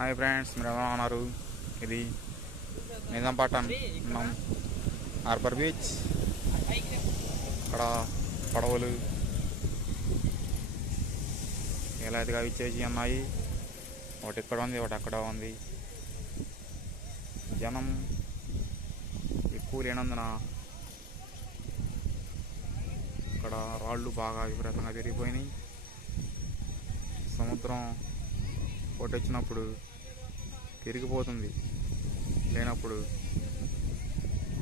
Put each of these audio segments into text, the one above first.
Hi friends, మీరు ఎలా ఉన్నారు? ఇది నిజాంపట్నం హార్బర్ బీచ్. ఇక్కడ పడవలు ఎలాదిగా ఇచ్చేసి ఉన్నాయి. ఒకటి ఇక్కడ ఉంది, ఒకటి అక్కడ ఉంది. జనం ఎక్కువ లేనందున ఇక్కడ రాళ్ళు బాగా విపరీతంగా పెరిగిపోయినాయి. సముద్రం కొట్టొచ్చినప్పుడు పెరిగిపోతుంది, లేనప్పుడు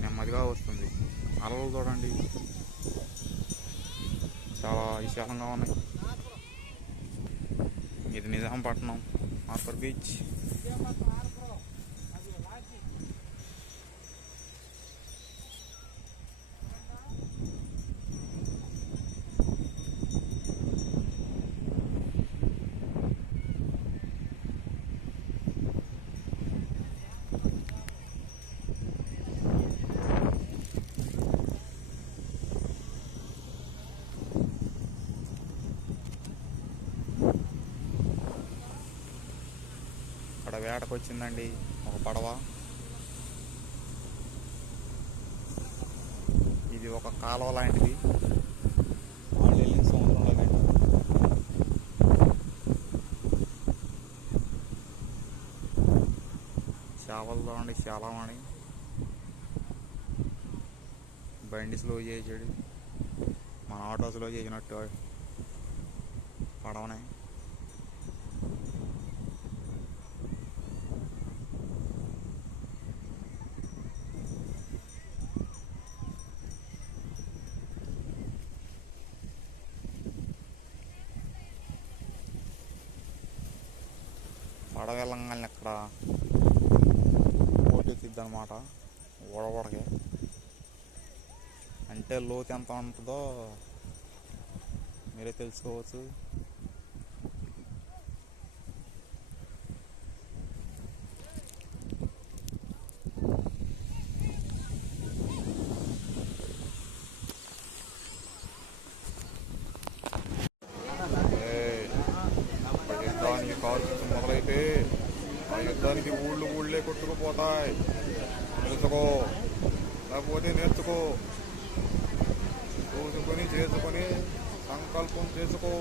నెమ్మదిగా వస్తుంది. అలలు చూడండి, చాలా విశాలంగా ఉన్నాయి. ఇది నిజాంపట్నం హార్బర్ బీచ్. అక్కడ వేటకు వచ్చిందండి ఒక పడవ. ఇది ఒక కాలువ లాంటిది, వాళ్ళు వెళ్ళిన సముద్రంలో కండి. చేపలు చూడండి, చాలా వాడి. బండి స్లో చేసాడు, మన ఆటో స్లో చేసినట్టు పడవనే. పడవ వెళ్ళంగానే అక్కడ పోటెత్తిద్ది అనమాట, ఊడగొడకే. అంటే లోతు ఎంత ఉంటుందో మీరే తెలుసుకోవచ్చు. యుద్ధానికి కాల్పులు మొదలైతే ఆ యుద్ధానికి ఊళ్ళే కొట్టుకుపోతాయి. నేర్చుకో, లేకపోతే నేర్చుకో, చూసుకొని చేసుకొని సంకల్పం చేసుకో.